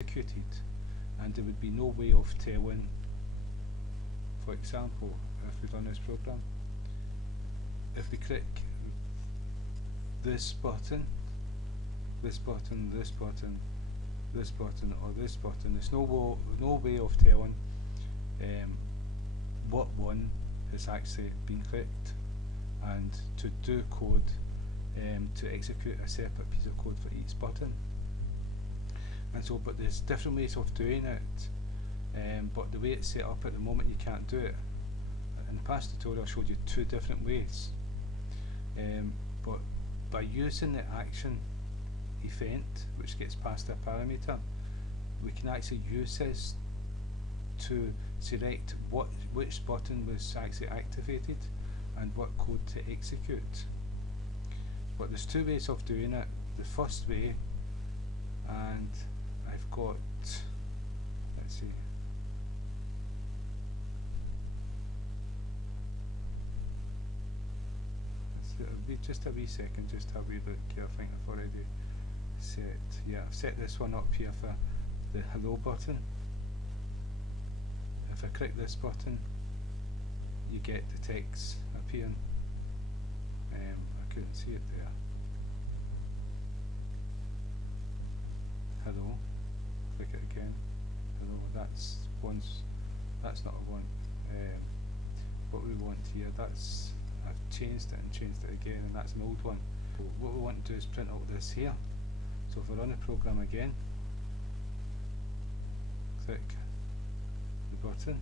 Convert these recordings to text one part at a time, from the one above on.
executed, and there would be no way of telling. For example, if we run this program, if we click this button, this button, this button, this button, or this button, there's no way of telling what one has actually been clicked, and to do code to execute a separate piece of code for each button. And so, but there's different ways of doing it, but the way it's set up at the moment, you can't do it. In the past tutorial I showed you two different ways, but by using the action event, which gets passed a parameter, we can actually use this to select which button was actually activated and what code to execute. But there's two ways of doing it. The first way, and I've got, let's see, just a wee second, just have a wee look here. I think I've already set, yeah, I've set this one up here for the hello button. If I click this button, you get the text appearing. I couldn't see it there. Hello. Click it again. Hello. That's once. That's not a one. What we want here. That's. I've changed it and changed it again, and that's an old one. What we want to do is print out this here. So if I run the program again, click the button,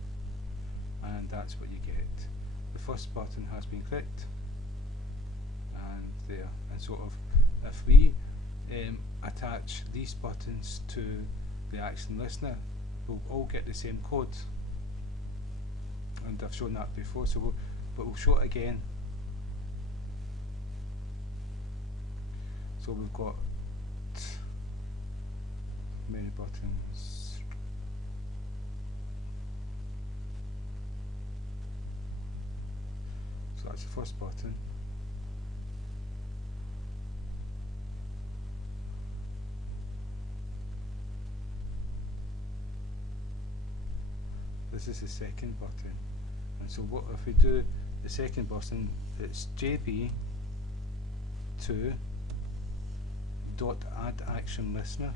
and that's what you get. The first button has been clicked, and there. And sort of, if we attach these buttons to the action listener, we'll all get the same code. And I've shown that before, so we'll show it again. So we've got many buttons. So that's the first button. This is the second button. And so what if we do the second button, it's JB2 dot add action listener.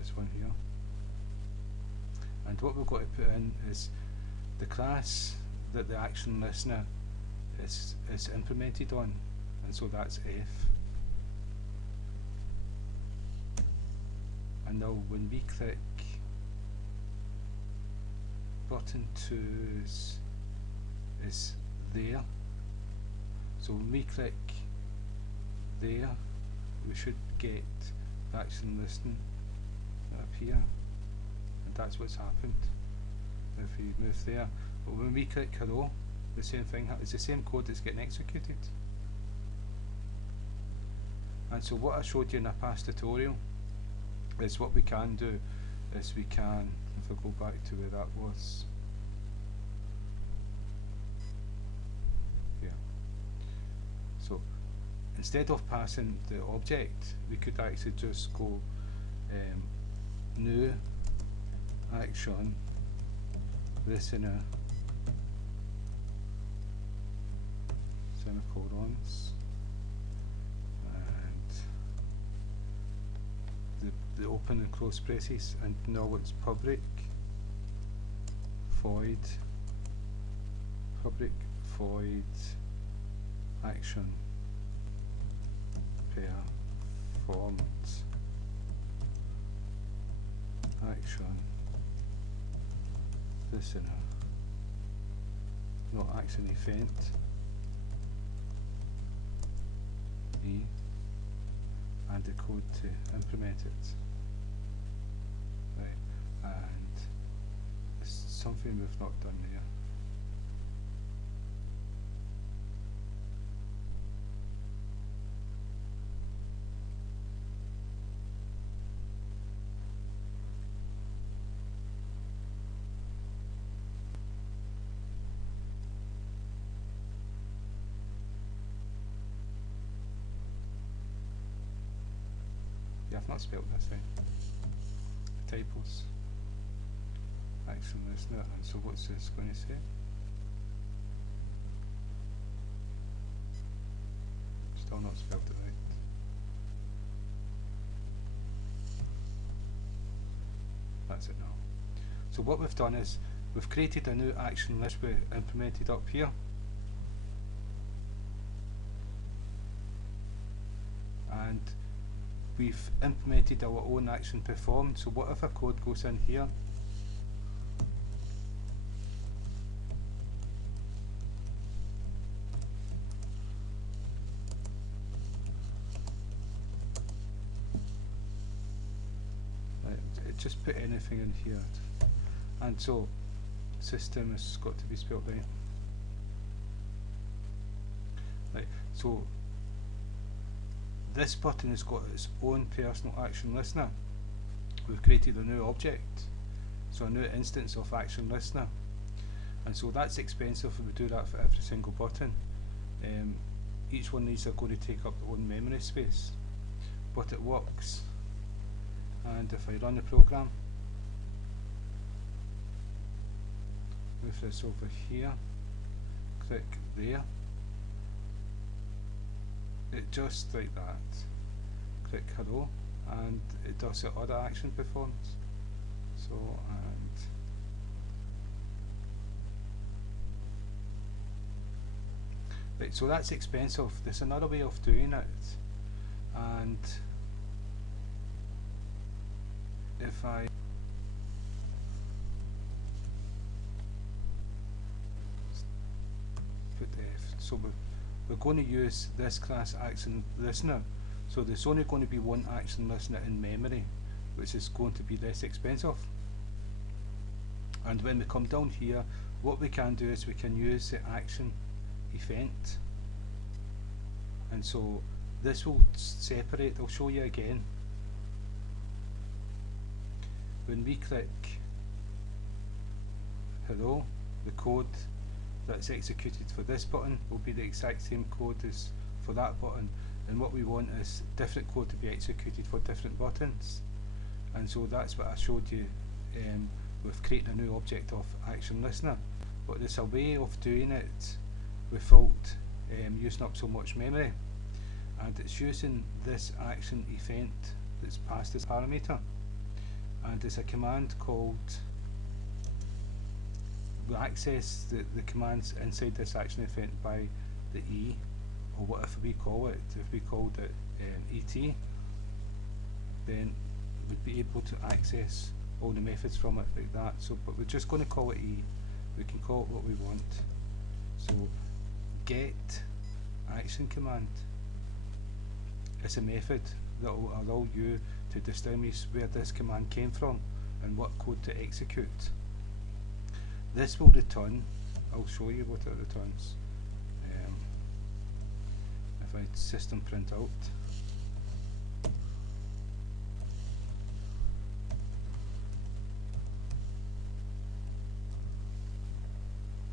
This one here. And what we've got to put in is the class that the action listener is implemented on, and so that's F. And now when we click button 2 is there. So when we click there, we should get the action listening up here, and that's what's happened if we move there. But when we click hello, the same thing happens. It's the same code that's getting executed. And so what I showed you in a past tutorial is what we can do is we can, if I go back to where that was, yeah. So instead of passing the object, we could actually just go new action listener semicolons, the open and close braces, and now it's public void action performed action listener, not action event E, and the code to implement it. Right, and it's something we've not done there. I've not spelled this out. Typos. Action listener, and so what's this going to say? Still not spelled it right. That's it now. So what we've done is we've created a new action list we implemented up here. And we've implemented our own action performed. So what if our code goes in here? Just put anything in here, and so system has got to be spelled right. Right, so this button has got its own personal action listener. We've created a new object, so a new instance of action listener, and so that's expensive if we do that for every single button. Each one of these are going to take up their own memory space, but it works. And if I run the program, move this over here, click there, it just like that, click hello, and it does the other action performed. So, and right, so that's expensive. There's another way of doing it, and if I put F, so we're going to use this class action listener, so there's only going to be one action listener in memory, which is going to be less expensive. And when we come down here, what we can do is we can use the action event, and so this will separate. I'll show you again. When we click hello, the code that's executed for this button will be the exact same code as for that button, and what we want is different code to be executed for different buttons. And so that's what I showed you with creating a new object of action listener, but there's a way of doing it without using up so much memory, and it's using this action event that's passed as parameter. And there's a command called, we'll access the commands inside this action event by the E, or whatever we call it. If we called it ET, then we'd be able to access all the methods from it like that. So, but we're just going to call it E. We can call it what we want. So get action command is a method that will allow you to distinguish where this command came from and what code to execute. This will return, I'll show you what it returns. If I system print out,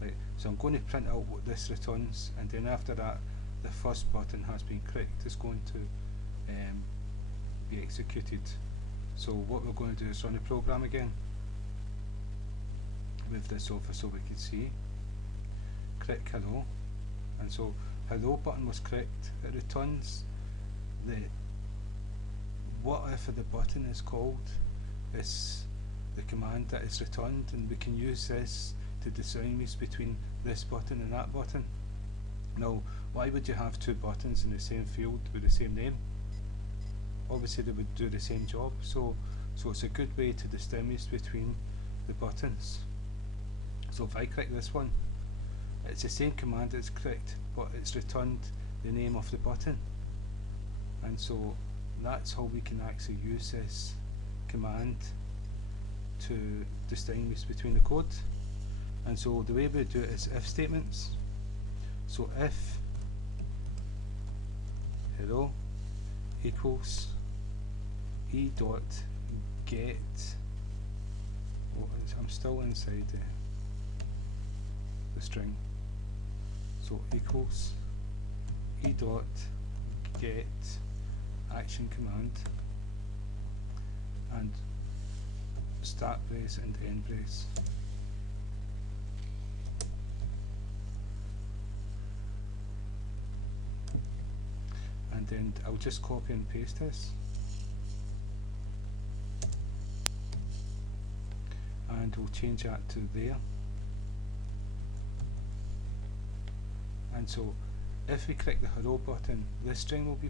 right, so I'm going to print out what this returns, and then after that the first button has been clicked. It's going to be executed. So what we're going to do is run the program again, move this over so we can see, click hello, and so hello button was clicked. It returns the whatever the button is called is the command that is returned, and we can use this to distinguish between this button and that button. Now, why would you have two buttons in the same field with the same name? Obviously they would do the same job, so it's a good way to distinguish between the buttons. So if I click this one, it's the same command that's clicked, but it's returned the name of the button. And so that's how we can actually use this command to distinguish between the code. And so the way we do it is if statements. So if hello equals e dot get, I'm still inside the string, so equals e dot get action command, and start brace and end brace. And then I'll just copy and paste this, and we'll change that to there. And so if we click the hello button, this string will be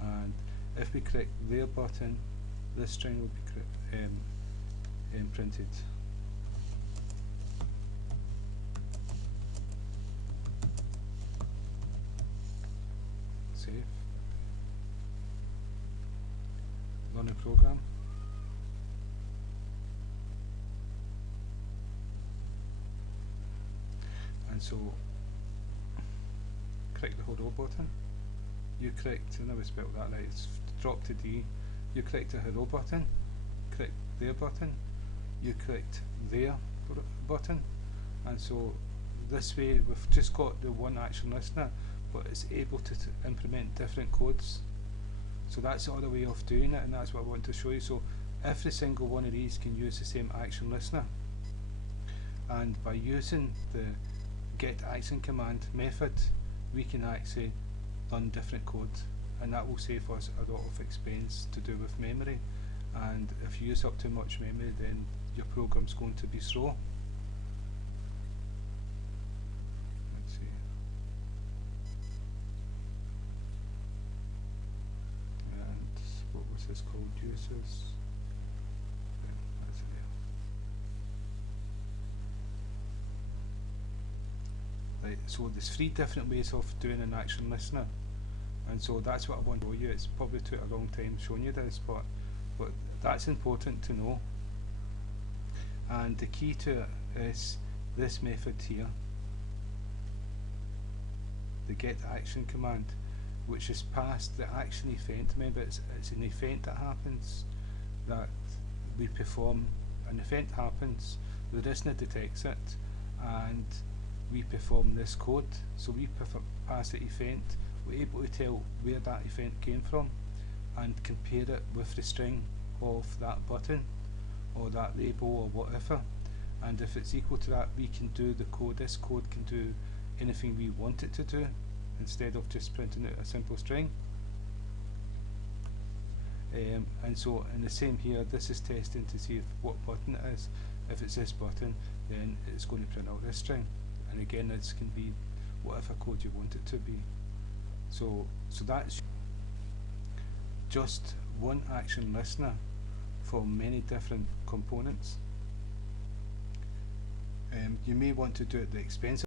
and if we click there button, this string will be printed. Save. Run a program. And so click the hello button. You clicked, I never spelled that right, it's drop to D. You clicked the hello button, click there button, you clicked there button, and so this way we've just got the one action listener, but it's able to implement different codes. So that's the other way of doing it, and that's what I want to show you. So every single one of these can use the same action listener, and by using the get action command method, we can actually run different code, and that will save us a lot of expense to do with memory. And if you use up too much memory, then your program's going to be slow. Let's see. And what was this called? Uses. Yeah, that's there. Right, so there's 3 different ways of doing an action listener, and so that's what I want to show you. It's probably took a long time showing you this, but that's important to know. And the key to it is this method here, the get action command, which is past the action event. Remember, it's an event that happens, that we perform. An event happens, the listener detects it, and we perform this code. So we pass the event, we're able to tell where that event came from and compare it with the string of that button or that label or whatever, and if it's equal to that, we can do the code. This code can do anything we want it to do instead of just printing out a simple string. And so in the same here, this is testing to see if what button it is. If it's this button, then it's going to print out this string, and again this can be whatever code you want it to be. So that's just one action listener for many different components. You may want to do it at the expense